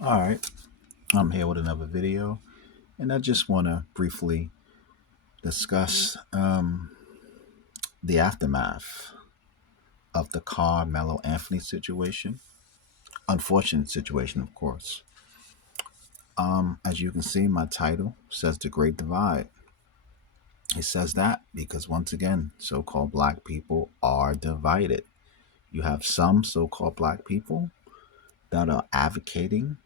All right, I'm here with another video, and I just want to briefly discuss the aftermath of the Carmelo Anthony situation. Unfortunate situation, of course. As you can see, my title says The Great Divide. It says that because, once again, so called black people are divided. You have some so called black people that are advocating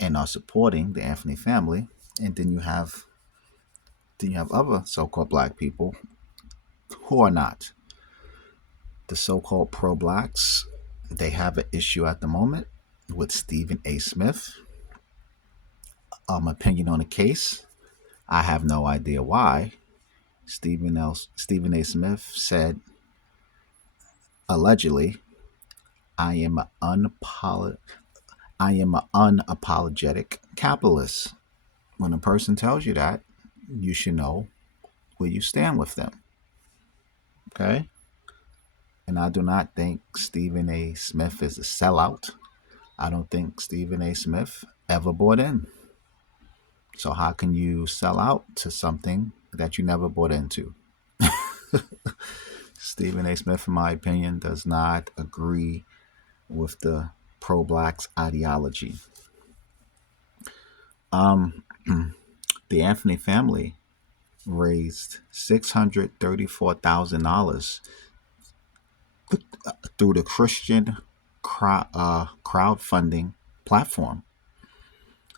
and are supporting the Anthony family, and then you have other so called black people who are not. The so-called pro-blacks, they have an issue at the moment with Stephen A. Smith. Opinion on the case. I have no idea why. Stephen A. Smith said allegedly, "I am I am an unapologetic capitalist." When a person tells you that, you should know where you stand with them. Okay? And I do not think Stephen A. Smith is a sellout. I don't think Stephen A. Smith ever bought in. So how can you sell out to something that you never bought into? Stephen A. Smith, in my opinion, does not agree with the pro-blacks ideology. Um, the Anthony family raised $634,000 through the Christian crowdfunding platform.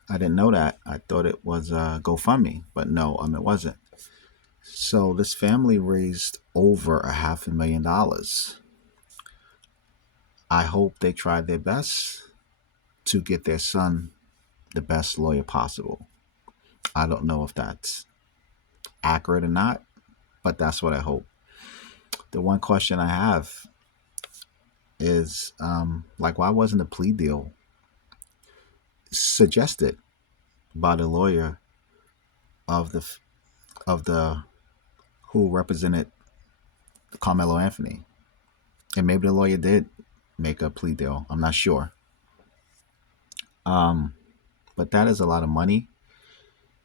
I didn't know that. I thought it was GoFundMe, but no, it wasn't. So this family raised over a $500,000. I hope they try their best to get their son the best lawyer possible. I don't know if that's accurate or not, but that's what I hope. The one question I have is, why wasn't a plea deal suggested by the lawyer of the who represented Carmelo Anthony? And maybe the lawyer did make a plea deal. I'm not sure. Um, but that is a lot of money,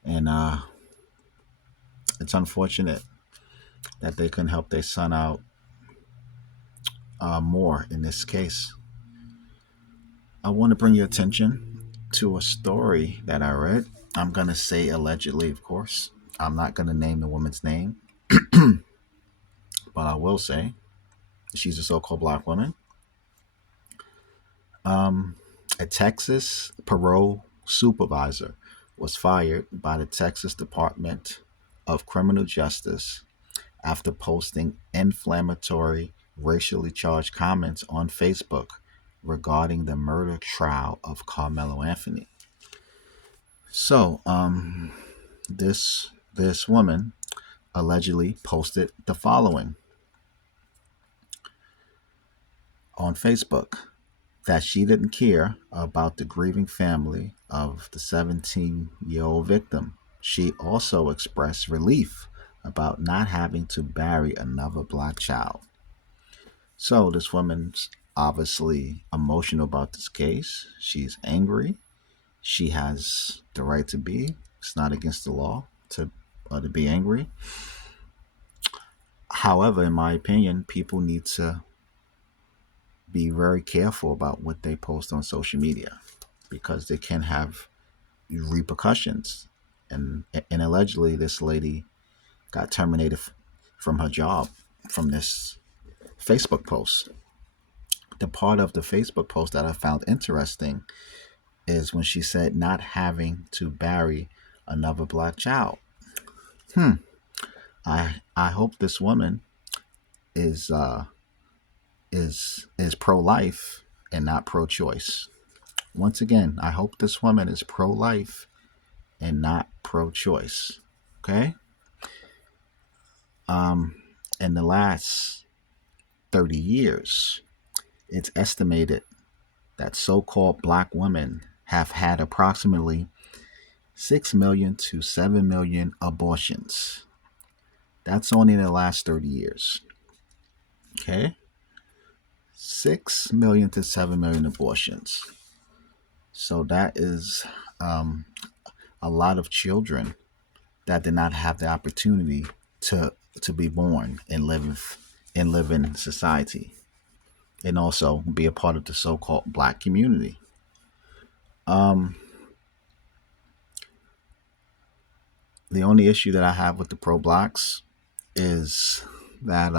and it's unfortunate that they couldn't help their son out more in this case. I want to bring your attention to a story that I read. I'm going to say allegedly, of course. I'm not going to name the woman's name, but I will say she's a so called black woman. Um, a Texas parole supervisor was fired by the Texas Department of Criminal Justice after posting inflammatory, racially charged comments on Facebook regarding the murder trial of Carmelo Anthony. So, this woman allegedly posted the following on Facebook: that she didn't care about the grieving family of the 17-year-old victim. She also expressed relief about not having to bury another black child. So this woman's obviously emotional about this case. She's angry. She has the right to be. It's not against the law to be angry. However, in my opinion, people need to be very careful about what they post on social media because they can have repercussions. And allegedly, this lady got terminated from her job from this Facebook post. The part of the Facebook post that I found interesting is when she said not having to bury another black child. Hmm. I hope this woman is pro life and not pro choice. Once again, I hope this woman is pro life and not pro choice. Okay? Um, in the last 30 years, it's estimated that so called black women have had approximately 6 million to 7 million abortions. That's only in the last 30 years. Okay? 6 million to 7 million abortions. So that is um, a lot of children that did not have the opportunity to to be born and live in society, and also be a part of the so-called black community. Um, the only issue that I have with the pro-blacks is that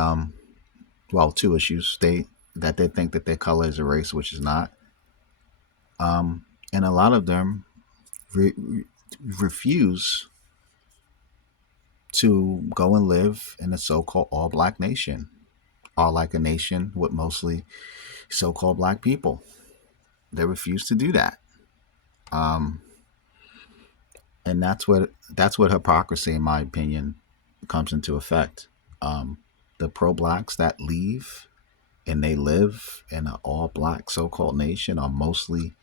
well, two issues. They think that their color is a race, which is not. And a lot of them refuse to go and live in a so-called all-black nation, or like a nation with mostly so-called black people. They refuse to do that, and that's what hypocrisy, in my opinion, comes into effect. The pro-blacks that leave and they live in an all-black so-called nation, or mostly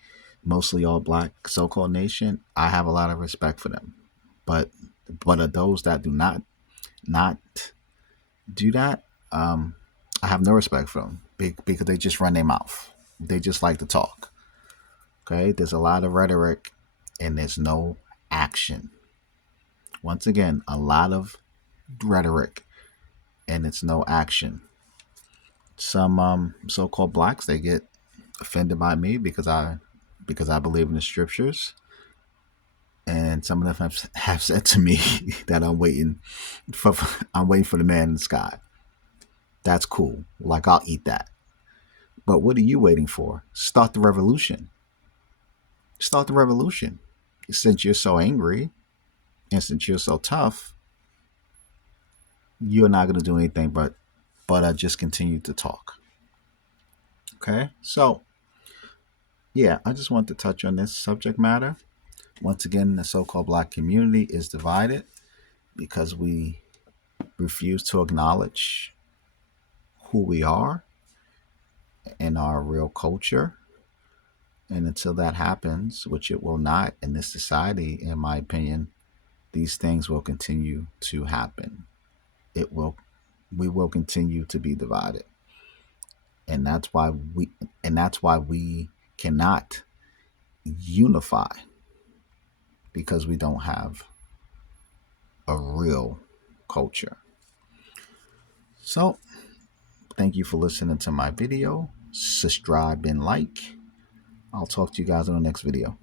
all-black so-called nation, I have a lot of respect for them. But of those that do not do that, I have no respect for them because they just run their mouth. They just like to talk. Okay, there's a lot of rhetoric and there's no action. Once again, a lot of rhetoric and it's no action. Some so-called blacks, they get offended by me because I believe in the scriptures, and some of them have said to me that for I'm waiting for the man in the sky. That's cool. Like, I'll eat that. But what are you waiting for? Start the revolution. Start the revolution. Since you're so angry and since you're so tough, you're not going to do anything but just continue to talk. Okay? So, yeah, I just want to touch on this subject matter. Once again, the so-called black community is divided because we refuse to acknowledge who we are and our real culture. And until that happens, which it will not in this society, in my opinion, these things will continue to happen. We will continue to be divided. And that's why we cannot unify, because we don't have a real culture. So, thank you for listening to my video. Subscribe and like. I'll talk to you guys in the next video.